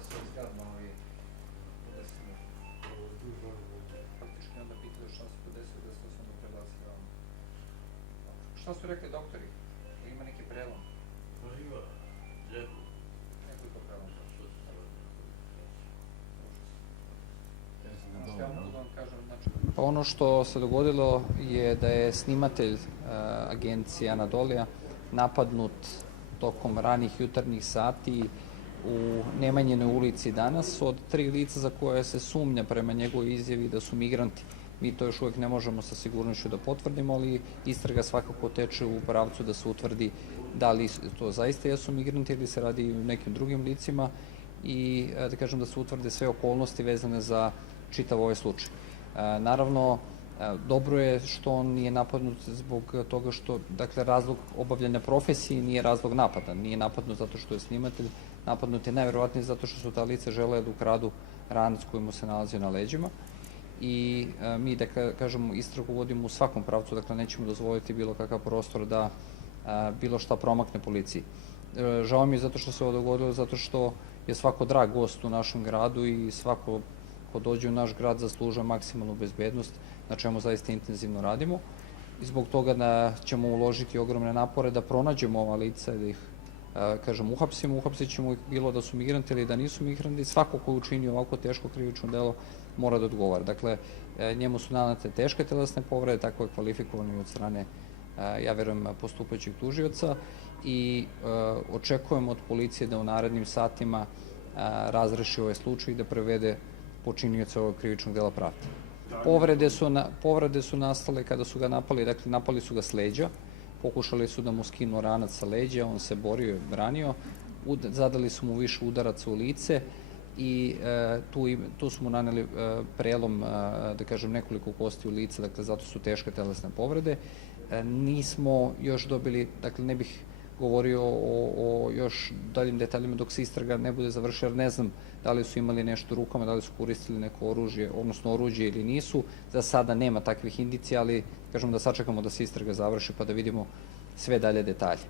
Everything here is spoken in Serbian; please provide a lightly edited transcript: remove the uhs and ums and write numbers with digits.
da se zgadno desilo. Faktički onda pitali šta se to desilo, da se to onda prebacilo. Šta su rekli doktori? Ima neki prelom? Ima lijepo. Nekoliko preloma. Pa ono što se dogodilo je da je snimatelj agencije Anadolija napadnut tokom ranih jutarnjih sati u Nemanjinoj ulici danas od 3 lica za koje se sumnja prema njegovoj izjavi da su migranti. Mi to još uvijek ne možemo sa sigurnošću da potvrdimo, ali istraga svakako teče u pravcu da se utvrdi da li to zaista jesu migranti ili se radi o nekim drugim licima i da kažem da se utvrde sve okolnosti vezane za čitav ovaj slučaj. Naravno, dobro je što on nije napadnut zbog toga što, dakle, razlog obavljanja profesije nije razlog napada. Nije napadnut zato što je snimatelj, napadnut je najverovatnije zato što su ta lica žele da ukradu ranac koji mu se nalazio na leđima. I mi, da kažemo, istragu vodimo u svakom pravcu, dakle, nećemo dozvoliti bilo kakav prostor da bilo šta promakne policiji. Žao mi je zato što se ovo dogodilo, zato što je svako drag gost u našem gradu i svako ko dođe u naš grad zaslužuje maksimalnu bezbednost, na čemu zaista intenzivno radimo. I zbog toga da ćemo uložiti ogromne napore da pronađemo ova lica i da ih, kažem, uhapsimo. Uhapsit ćemo ih bilo da su migranti ili da nisu migranti. Svako ko učini ovako teško krivično delo mora da odgovara. Dakle, njemu su nanete teške telesne povrede, tako je kvalifikovano i od strane, ja verujem, postupajućeg tužioca i očekujemo od policije da u narednim satima razreši ovaj slučaj i da prevede počinioca ovog krivičnog dela pravde. Povrede su nastale kada su ga napali, dakle, napali su ga s leđa, pokušali su da mu skinu ranac sa leđa, on se borio i branio, zadali su mu više udaraca u lice i tu smo naneli prelom, da kažem, nekoliko kosti u lice, dakle, zato su teške telesne povrede. Nismo još dobili, dakle, ne bih govorio o još daljim detaljima dok se istraga ne bude završila, jer ne znam da li su imali nešto u rukama, da li su koristili neko oružje, odnosno oruđe ili nisu. Za sada nema takvih indicija, ali kažem da sačekamo da se istraga završi pa da vidimo sve dalje detalje.